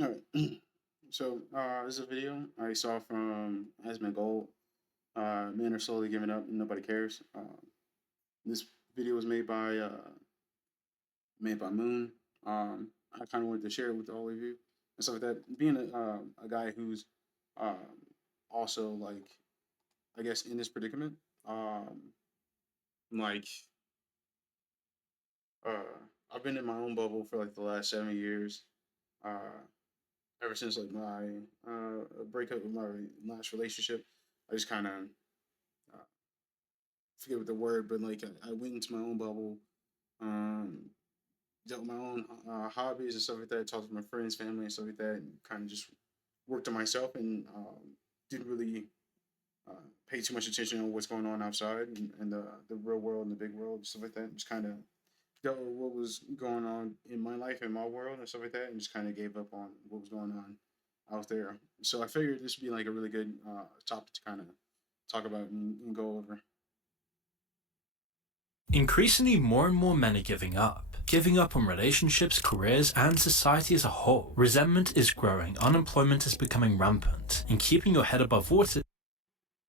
All right. So, this is a video I saw from Asmund Gold. Men are slowly giving up and nobody cares. This video was made by Moon. I kind of wanted to share it with all of you and stuff like that. Being a guy who's um, also like, I guess, in this predicament, um, like, uh, I've been in my own bubble for like the last 7 years. Uh, Ever since like my breakup with my last relationship, I just kind of uh, forget what the word, but like I went into my own bubble, um, dealt with my own hobbies and stuff like that, talked to my friends, family, and stuff like that, and kind of just worked on myself and didn't really uh, pay too much attention on what's going on outside and the real world and the big world and stuff like that. Just kind of dealt with what was going on in my life and my world and stuff like that, and just kind of gave up on what was going on out there. So I figured this would be like a really good topic to kind of talk about and go over. Increasingly, more and more men are giving up. Giving up on relationships, careers, and society as a whole. Resentment is growing, unemployment is becoming rampant, and keeping your head above water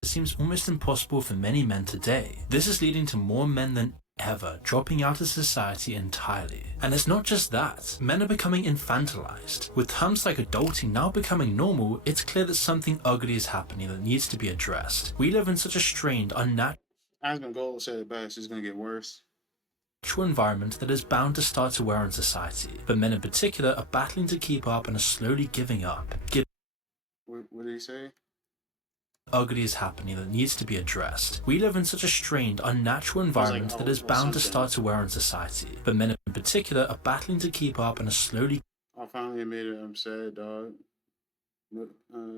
seems almost impossible for many men today. This is leading to more men than ever dropping out of society entirely. And it's not just that. Men are becoming infantilized. With terms like adulting now becoming normal, it's clear that something ugly is happening that needs to be addressed. We live in such a strained, unnatural Asmund Gold said it best. It's gonna get worse. environment that is bound to start to wear on society, but men in particular are battling to keep up and are slowly giving up. What did he say? Ugly is happening that needs to be addressed. We live in such a strained, unnatural He was like, environment that "Oh, is or bound to something." start to wear on society, but men in particular are battling to keep up and are slowly I finally admitted I'm sad, dog.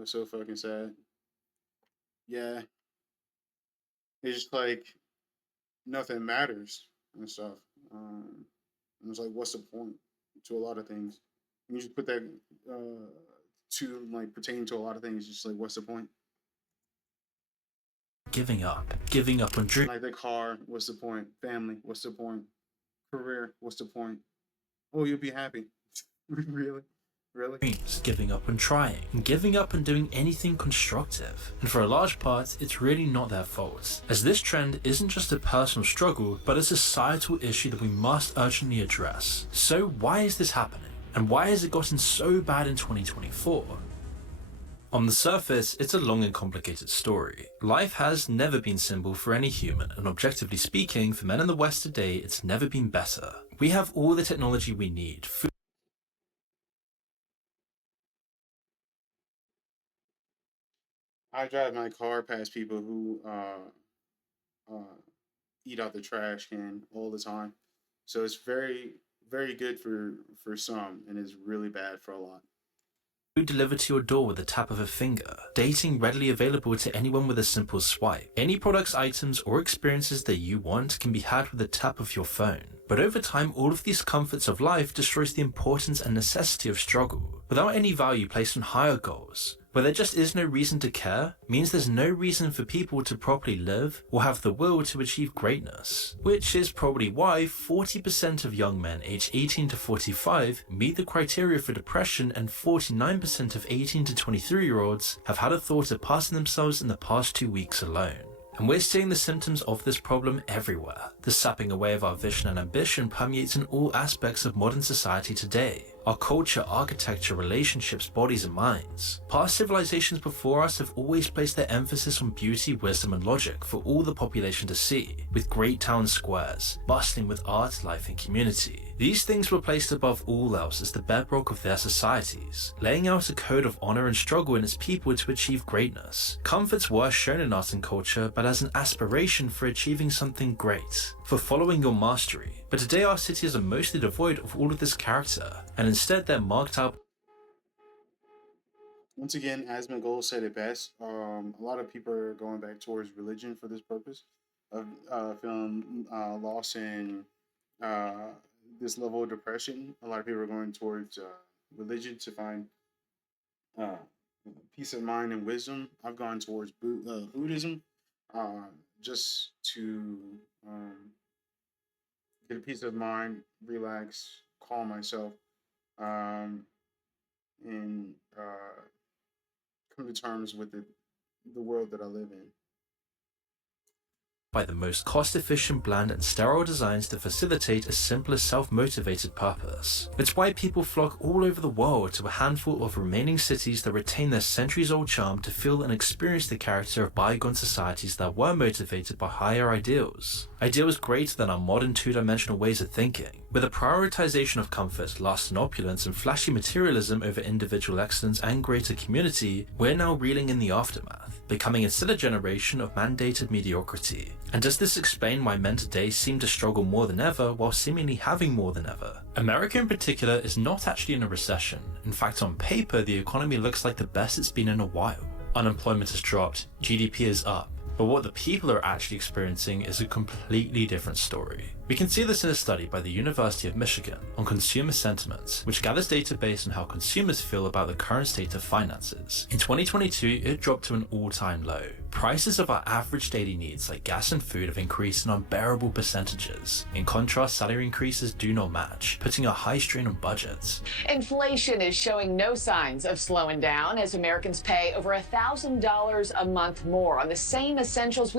So fucking sad. Yeah, it's just like nothing matters and stuff. And it's like, what's the point to a lot of things? You just put that to like pertain to a lot of things. Just like, what's the point? giving up on Like the car, what's the point? Family, what's the point? Career, what's the point? Oh, you'll be happy. Really, really. dreams, giving up on trying, and giving up on doing anything constructive. And for a large part, it's really not their fault, as this trend isn't just a personal struggle, but a societal issue that we must urgently address. So why is this happening? And why has it gotten so bad in 2024? On the surface, it's a long and complicated story. Life has never been simple for any human, and objectively speaking, for men in the West today, it's never been better. We have all the technology we need, food, I drive my car past people who uh, eat out the trash can all the time. So it's very, very good for some, and it's really bad for a lot. delivered to your door with the tap of a finger, dating readily available to anyone with a simple swipe. Any products, items, or experiences that you want can be had with the tap of your phone. But over time, all of these comforts of life destroys the importance and necessity of struggle, without any value placed on higher goals. Where there just is no reason to care, means there's no reason for people to properly live or have the will to achieve greatness. Which is probably why 40% of young men aged 18 to 45 meet the criteria for depression, and 49% of 18 to 23-year-olds have had a thought of passing themselves in the past 2 weeks alone. And we're seeing the symptoms of this problem everywhere. The sapping away of our vision and ambition permeates in all aspects of modern society today. Our culture, architecture, relationships, bodies, and minds. Past civilizations before us have always placed their emphasis on beauty, wisdom, and logic for all the population to see, with great town squares, bustling with art, life, and community. These things were placed above all else as the bedrock of their societies, laying out a code of honor and struggle in its people to achieve greatness. Comforts were shown in art and culture, but as an aspiration for achieving something great, for following your mastery. But today our cities are mostly devoid of all of this character, and instead they're marked out. Once again, Asmund Gold said it best. A lot of people are going back towards religion for this purpose of feeling lost in uh, this level of depression. A lot of people are going towards religion to find uh, peace of mind and wisdom. I've gone towards Buddhism uh, just to um, get a peace of mind, relax, calm myself, um, and terms with the world that I live in. By the most cost-efficient, bland and sterile designs to facilitate a simpler self-motivated purpose. It's why people flock all over the world to a handful of remaining cities that retain their centuries-old charm to feel and experience the character of bygone societies that were motivated by higher ideals. Ideals greater than our modern two-dimensional ways of thinking. With a prioritization of comfort, lust and opulence and flashy materialism over individual excellence and greater community, we're now reeling in the aftermath, becoming a silly generation of mandated mediocrity. And does this explain why men today seem to struggle more than ever while seemingly having more than ever? America in particular is not actually in a recession. In fact, on paper, the economy looks like the best it's been in a while. Unemployment has dropped, GDP is up, but what the people are actually experiencing is a completely different story. We can see this in a study by the University of Michigan on consumer sentiment, which gathers data based on how consumers feel about the current state of finances. In 2022, it dropped to an all-time low. Prices of our average daily needs like gas and food have increased in unbearable percentages. In contrast, salary increases do not match, putting a high strain on budgets. Inflation is showing no signs of slowing down as Americans pay over $1,000 a month more on the same essentials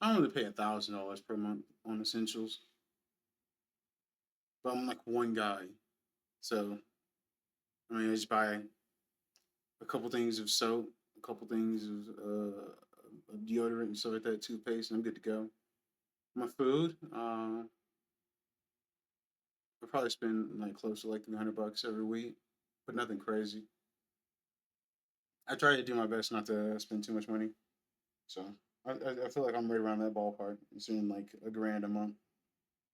I only pay $1,000 per month on essentials, but I'm like one guy, so I mean, I just buy a couple things of soap, a couple things of deodorant and stuff like that, toothpaste, and I'm good to go. My food, I probably spend like close to like $300 every week, but nothing crazy. I try to do my best not to spend too much money, so I feel like I'm right around that ballpark. I'm spending like a grand a month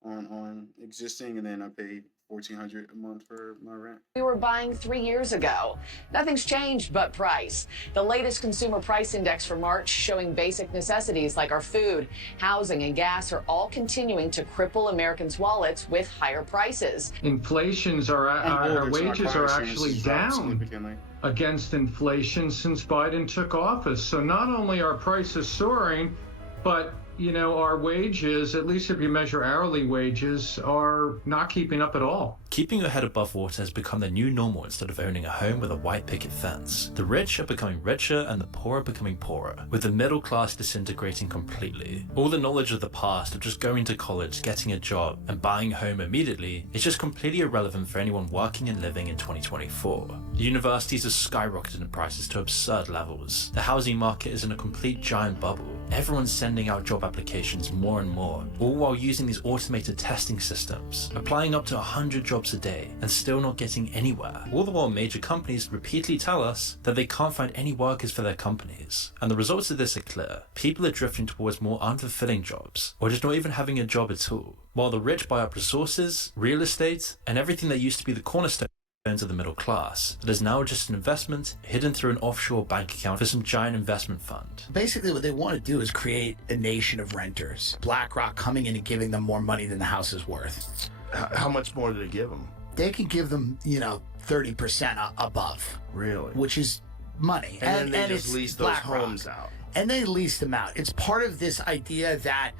on existing, and then I paid 1,400 a month for my rent. we were buying 3 years ago. Nothing's changed but price. The latest consumer price index for March showing basic necessities like our food, housing, and gas are all continuing to cripple Americans' wallets with higher prices. Inflation's our wages are actually down against inflation since Biden took office. So not only are prices soaring, but our wages, at least if you measure hourly wages, are not keeping up at all. Keeping your head above water has become the new normal instead of owning a home with a white picket fence. The rich are becoming richer and the poor are becoming poorer, with the middle class disintegrating completely. All the knowledge of the past of just going to college, getting a job, and buying a home immediately is just completely irrelevant for anyone working and living in 2024. The universities have skyrocketed in prices to absurd levels. The housing market is in a complete giant bubble. Everyone's sending out job applications more and more, all while using these automated testing systems, applying up to 100 jobs a day and still not getting anywhere. All the while major companies repeatedly tell us that they can't find any workers for their companies. And the results of this are clear. People are drifting towards more unfulfilling jobs, or just not even having a job at all, while the rich buy up resources, real estate, and everything that used to be the cornerstone of the middle class that is now just an investment hidden through an offshore bank account for some giant investment fund. Basically, what they want to do is create a nation of renters. BlackRock coming in and giving them more money than the house is worth. How much more do they give them? They can give them, 30% above. Really? Which is money. And then they just it's lease those BlackRock. homes out. And they lease them out. It's part of this idea that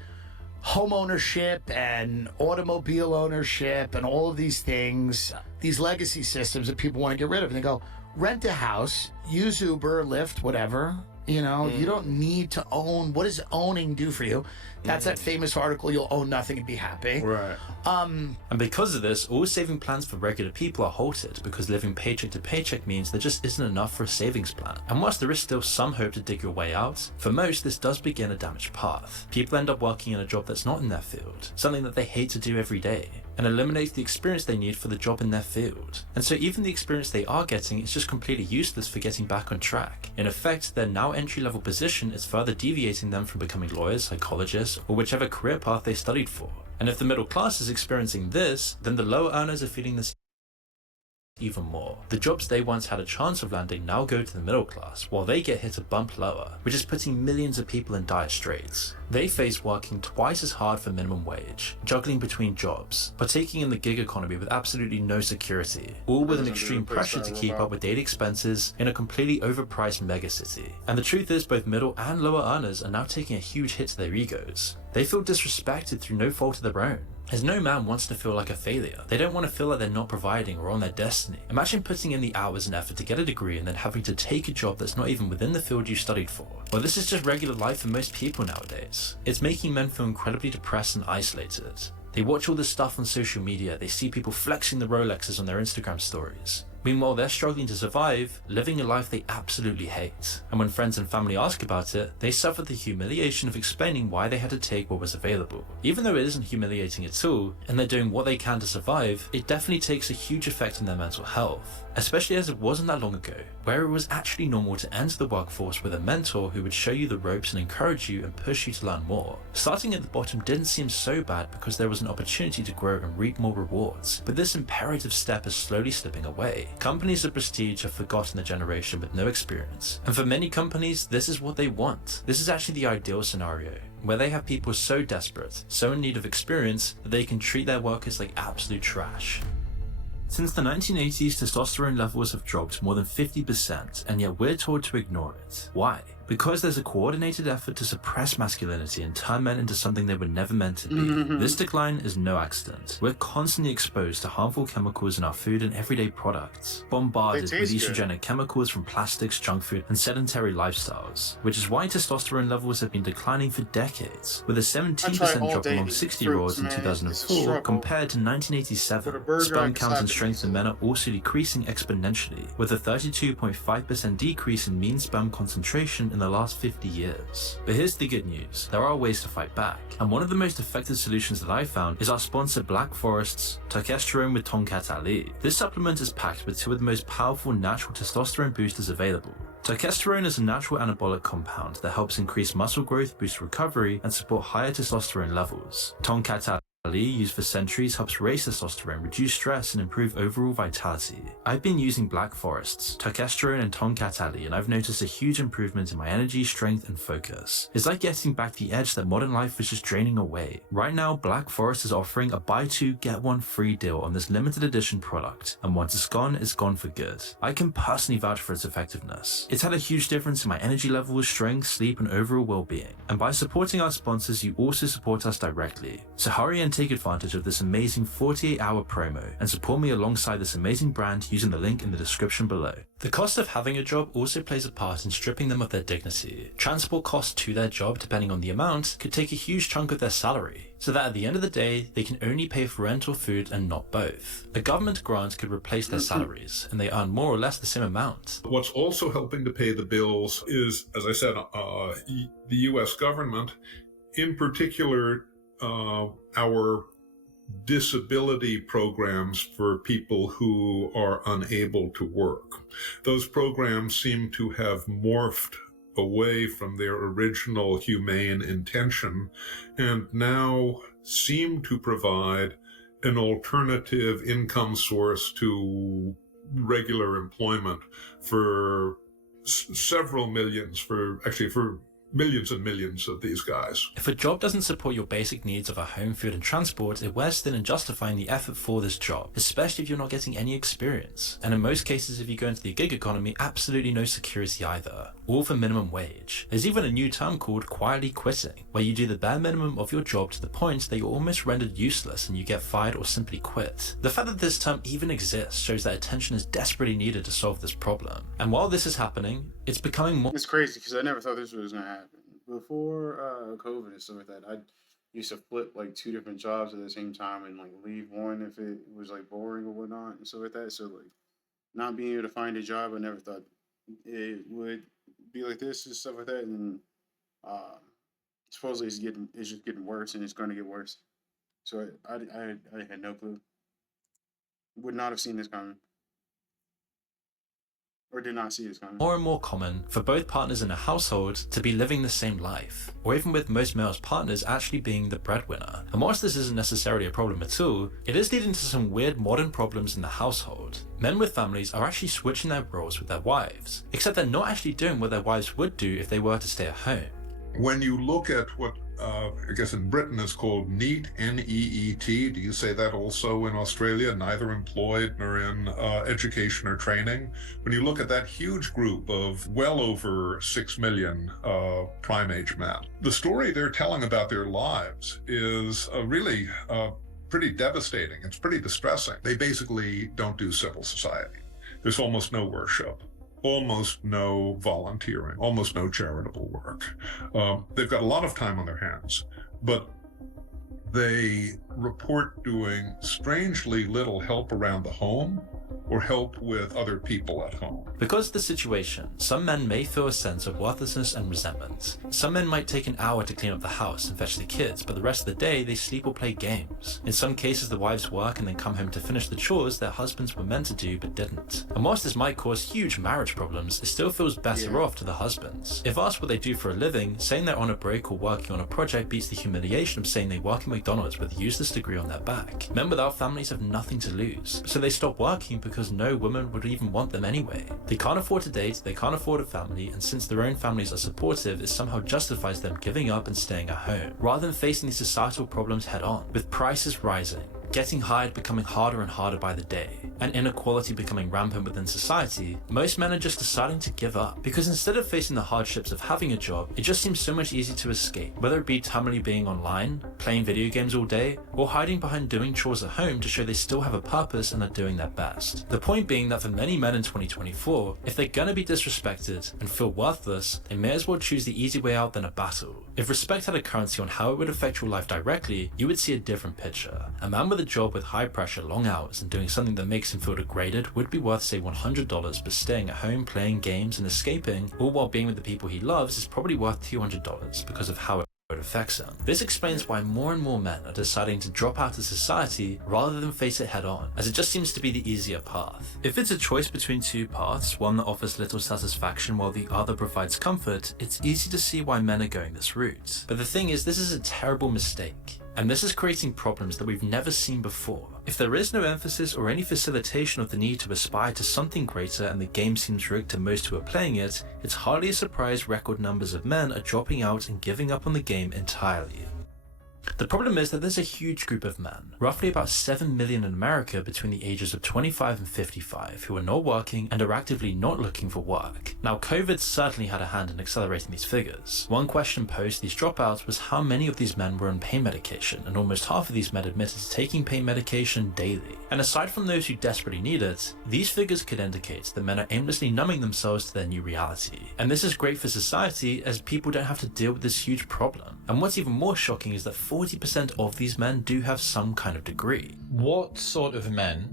home ownership and automobile ownership and all of these things, these legacy systems that people want to get rid of. And they go, rent a house, use Uber, Lyft, whatever. You don't need to own. What does owning do for you? That's that famous article, you'll own nothing and be happy. Right. And because of this, all saving plans for regular people are halted because living paycheck to paycheck means there just isn't enough for a savings plan. And whilst there is still some hope to dig your way out, for most this does begin a damaged path. People end up working in a job that's not in their field, something that they hate to do every day, and eliminates the experience they need for the job in their field. And so even the experience they are getting is just completely useless for getting back on track. In effect, their now entry-level position is further deviating them from becoming lawyers, psychologists, or whichever career path they studied for. And if the middle class is experiencing this, then the lower earners are feeling this even more. The jobs they once had a chance of landing now go to the middle class, while they get hit a bump lower, which is putting millions of people in dire straits. They face working twice as hard for minimum wage, juggling between jobs, partaking in the gig economy with absolutely no security, all with an extreme pressure to keep up with daily expenses in a completely overpriced megacity. And the truth is, both middle and lower earners are now taking a huge hit to their egos. They feel disrespected through no fault of their own. as no man wants to feel like a failure. They don't want to feel like they're not providing or on their destiny. Imagine putting in the hours and effort to get a degree and then having to take a job that's not even within the field you studied for. Well, this is just regular life for most people nowadays. It's making men feel incredibly depressed and isolated. They watch all this stuff on social media, they see people flexing the Rolexes on their Instagram stories. Meanwhile, they're struggling to survive, living a life they absolutely hate. And when friends and family ask about it, they suffer the humiliation of explaining why they had to take what was available. Even though it isn't humiliating at all, and they're doing what they can to survive, it definitely takes a huge effect on their mental health. Especially as it wasn't that long ago, where it was actually normal to enter the workforce with a mentor who would show you the ropes and encourage you and push you to learn more. Starting at the bottom didn't seem so bad because there was an opportunity to grow and reap more rewards, but this imperative step is slowly slipping away. Companies of prestige have forgotten the generation with no experience, and for many companies, this is what they want. This is actually the ideal scenario, where they have people so desperate, so in need of experience, that they can treat their workers like absolute trash. Since the 1980s, testosterone levels have dropped more than 50%, and yet we're told to ignore it. Why? Because there's a coordinated effort to suppress masculinity and turn men into something they were never meant to be. This decline is no accident. We're constantly exposed to harmful chemicals in our food and everyday products, bombarded with estrogenic chemicals from plastics, junk food, and sedentary lifestyles, which is why testosterone levels have been declining for decades, with a 17% drop among 60-year-olds in 2004 compared to 1987. Sperm count and strength in men are also decreasing exponentially, with a 32.5% decrease in mean sperm concentration in the last 50 years. But here's the good news, there are ways to fight back, and one of the most effective solutions that I found is our sponsor Black Forest's Testosterone with Tonkat Ali. This supplement is packed with two of the most powerful natural testosterone boosters available. Testosterone is a natural anabolic compound that helps increase muscle growth, boost recovery, and support higher testosterone levels. Tonkat Ali, used for centuries, helps raise testosterone, reduce stress, and improve overall vitality. I've been using Black Forest's Testosterone and Tonkat Ali, and I've noticed a huge improvement in my energy, strength, and focus. It's like getting back the edge that modern life was just draining away. Right now, Black Forest is offering a buy two, get one free deal on this limited edition product, and once it's gone for good. I can personally vouch for its effectiveness. It's had a huge difference in my energy levels, strength, sleep, and overall well-being. And by supporting our sponsors, you also support us directly. So hurry and take advantage of this amazing 48-hour promo and support me alongside this amazing brand using the link in the description below. The cost of having a job also plays a part in stripping them of their dignity. Transport costs to their job, depending on the amount, could take a huge chunk of their salary, so that at the end of the day, they can only pay for rent or food and not both. A government grant could replace their salaries, and they earn more or less the same amount. What's also helping to pay the bills is, as I said, the U.S. government, in particular, our disability programs for people who are unable to work. Those programs seem to have morphed away from their original humane intention and now seem to provide an alternative income source to regular employment for several millions, for millions and millions of these guys. If a job doesn't support your basic needs of a home, food, and transport, it wears thin in justifying the effort for this job, especially if you're not getting any experience. And in most cases, if you go into the gig economy, absolutely no security either, all for minimum wage. There's even a new term called quietly quitting, where you do the bare minimum of your job to the point that you're almost rendered useless and you get fired or simply quit. The fact that this term even exists shows that attention is desperately needed to solve this problem. And while this is happening, it's becoming more— It's crazy because I never thought this was going to happen. Before COVID and stuff like that, I used to flip like 2 different jobs at the same time and like leave one if it was like boring or whatnot and stuff like that. So like not being able to find a job, I never thought it would be like this and stuff like that. And supposedly it's just getting worse and it's going to get worse. So I had no clue. Would not have seen this coming. Or did not see this coming. More and more common for both partners in a household to be living the same life, or even with most males' partners actually being the breadwinner. And whilst this isn't necessarily a problem at all, it is leading to some weird modern problems in the household. Men with families are actually switching their roles with their wives, except they're not actually doing what their wives would do if they were to stay at home. When you look at what I guess in Britain is called n.e.e.t, N.e.e.t. Do you say that also in Australia? Neither employed nor in education or training. When you look at that huge group of well over 6 million prime age men, the story they're telling about their lives is really pretty devastating. It's pretty distressing. They basically don't do civil society. There's almost no worship, almost no volunteering, almost no charitable work. They've got a lot of time on their hands, but they report doing strangely little help around the home or help with other people at home. Because of the situation, some men may feel a sense of worthlessness and resentment. Some men might take an hour to clean up the house and fetch the kids, but the rest of the day they sleep or play games. In some cases, the wives work and then come home to finish the chores their husbands were meant to do but didn't. And whilst this might cause huge marriage problems, it still feels better off to the husbands. If asked what they do for a living, saying they're on a break or working on a project beats the humiliation of saying they work at McDonald's with a useless degree on their back. Men without families have nothing to lose, so they stop working because no woman would even want them anyway. They can't afford to date, they can't afford a family, and since their own families are supportive, it somehow justifies them giving up and staying at home, rather than facing these societal problems head on. With prices rising, getting hired becoming harder and harder by the day, and inequality becoming rampant within society, most men are just deciding to give up. Because instead of facing the hardships of having a job, it just seems so much easier to escape, whether it be terminally being online, playing video games all day, or hiding behind doing chores at home to show they still have a purpose and are doing their best. The point being that for many men in 2024, if they're gonna be disrespected and feel worthless, they may as well choose the easy way out than a battle. If respect had a currency on how it would affect your life directly, you would see a different picture. A man with a job with high pressure, long hours, and doing something that makes him feel degraded would be worth say $100, but staying at home playing games and escaping, all while being with the people he loves, is probably worth $200 because of how it affects him. This explains why more and more men are deciding to drop out of society rather than face it head on, as it just seems to be the easier path. If it's a choice between two paths, one that offers little satisfaction while the other provides comfort, it's easy to see why men are going this route. But the thing is, this is a terrible mistake. And this is creating problems that we've never seen before. If there is no emphasis or any facilitation of the need to aspire to something greater and the game seems rigged to most who are playing it, it's hardly a surprise record numbers of men are dropping out and giving up on the game entirely. The problem is that there's a huge group of men, roughly about 7 million in America between the ages of 25 and 55, who are not working and are actively not looking for work. Now, COVID certainly had a hand in accelerating these figures. One question posed to these dropouts was how many of these men were on pain medication, and almost half of these men admitted to taking pain medication daily. And aside from those who desperately need it, these figures could indicate that men are aimlessly numbing themselves to their new reality. And this is great for society, as people don't have to deal with this huge problem. And what's even more shocking is that 40% of these men do have some kind of degree. What sort of men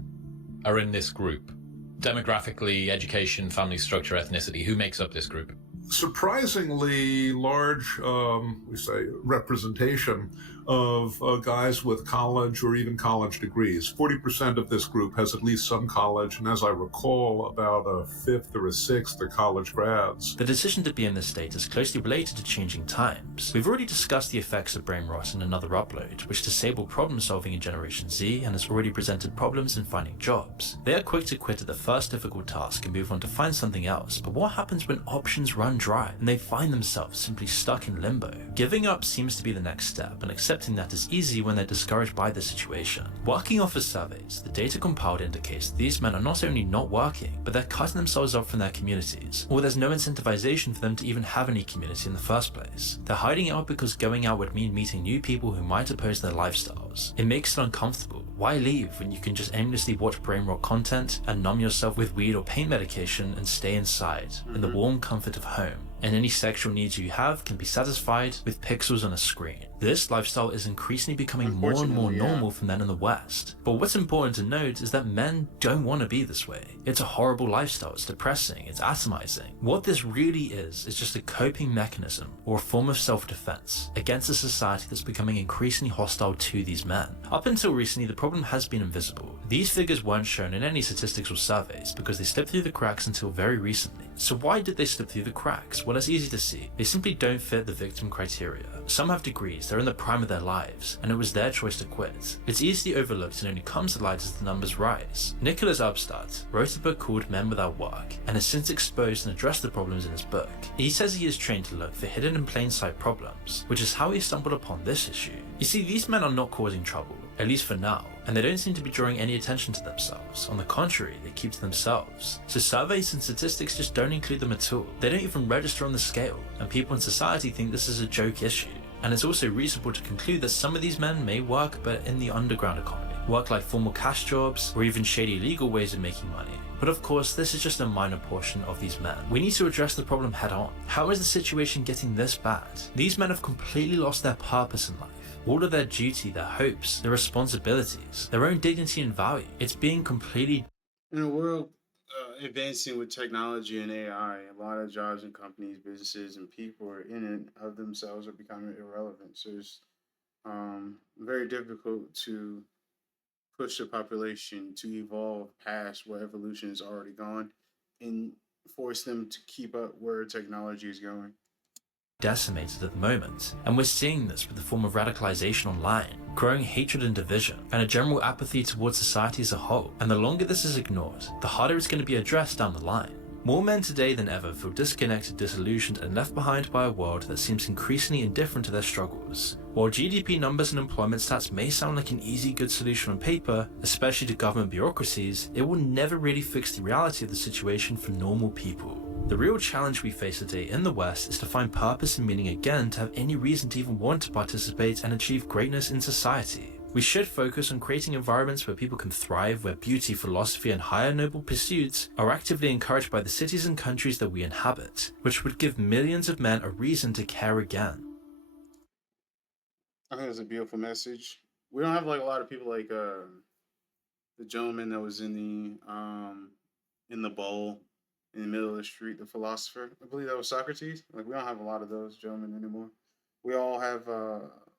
are in this group? Demographically, education, family structure, ethnicity, who makes up this group? Surprisingly large, we say, representation of guys with college or even college degrees. 40% of this group has at least some college, and as I recall, about a fifth or a sixth are college grads. The decision to be in this state is closely related to changing times. We've already discussed the effects of brain rot in another upload, which disabled problem solving in Generation Z and has already presented problems in finding jobs. They are quick to quit at the first difficult task and move on to find something else, but what happens when options run dry and they find themselves simply stuck in limbo? Giving up seems to be the next step, and accepting that is easy when they're discouraged by the situation. Working off of surveys, the data compiled indicates that these men are not only not working, but they're cutting themselves off from their communities, or there's no incentivization for them to even have any community in the first place. They're hiding out because going out would mean meeting new people who might oppose their lifestyles. It makes it uncomfortable. Why leave when you can just aimlessly watch brain rot content and numb yourself with weed or pain medication and stay inside in the warm comfort of home? And any sexual needs you have can be satisfied with pixels on a screen. This lifestyle is increasingly becoming more and more normal for men in the West. But what's important to note is that men don't want to be this way. It's a horrible lifestyle, it's depressing, it's atomizing. What this really is just a coping mechanism or a form of self-defense against a society that's becoming increasingly hostile to these men. Up until recently, the problem has been invisible. These figures weren't shown in any statistics or surveys because they slipped through the cracks until very recently. So why did they slip through the cracks? Well, it's easy to see. They simply don't fit the victim criteria. Some have degrees, they're in the prime of their lives, and it was their choice to quit. It's easily overlooked and only comes to light as the numbers rise. Nicholas Upstart wrote a book called Men Without Work, and has since exposed and addressed the problems in his book. He says he is trained to look for hidden in plain sight problems, which is how he stumbled upon this issue. You see, these men are not causing trouble, at least for now, and they don't seem to be drawing any attention to themselves. On the contrary, they keep to themselves. So surveys and statistics just don't include them at all. They don't even register on the scale, and people in society think this is a joke issue. And it's also reasonable to conclude that some of these men may work but in the underground economy, work like formal cash jobs or even shady legal ways of making money. But of course, this is just a minor portion of these men. We need to address the problem head on. How is the situation getting this bad? These men have completely lost their purpose in life. All of their duty, their hopes, their responsibilities, their own dignity and value. It's being completely... In a world advancing with technology and AI, a lot of jobs and companies, businesses, and people are in and of themselves are becoming irrelevant. So it's very difficult to push the population to evolve past where evolution has already gone and force them to keep up where technology is going. Decimated at the moment, and we're seeing this with the form of radicalization online, growing hatred and division, and a general apathy towards society as a whole. And the longer this is ignored, the harder it's going to be addressed down the line. More men today than ever feel disconnected, disillusioned, and left behind by a world that seems increasingly indifferent to their struggles. While GDP numbers and employment stats may sound like an easy, good solution on paper, especially to government bureaucracies, it will never really fix the reality of the situation for normal people. The real challenge we face today in the West is to find purpose and meaning again, to have any reason to even want to participate and achieve greatness in society. We should focus on creating environments where people can thrive, where beauty, philosophy, and higher noble pursuits are actively encouraged by the cities and countries that we inhabit, which would give millions of men a reason to care again. I think it's a beautiful message. We don't have like a lot of people like the gentleman that was in the bowl in the middle of the street, the philosopher. I believe that was Socrates. Like we don't have a lot of those gentlemen anymore. We all have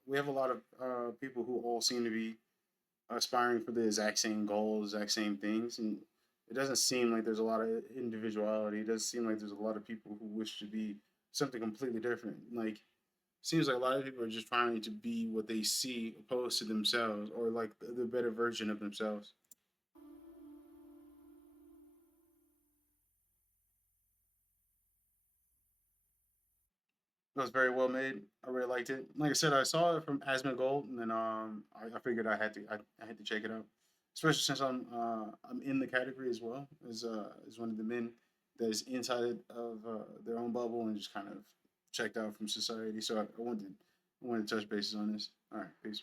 we have a lot of people who all seem to be aspiring for the exact same goals, exact same things, and it doesn't seem like there's a lot of individuality. It doesn't seem like there's a lot of people who wish to be something completely different. Like seems like a lot of people are just trying to be what they see opposed to themselves or like the better version of themselves. It was very well made. I really liked it. Like I said, I saw it from Asmongold, and then I figured I had to check it out, especially since I'm in the category as well as one of the men that is inside of their own bubble and just kind of checked out from society. So I wanted to touch bases on this. All right, peace.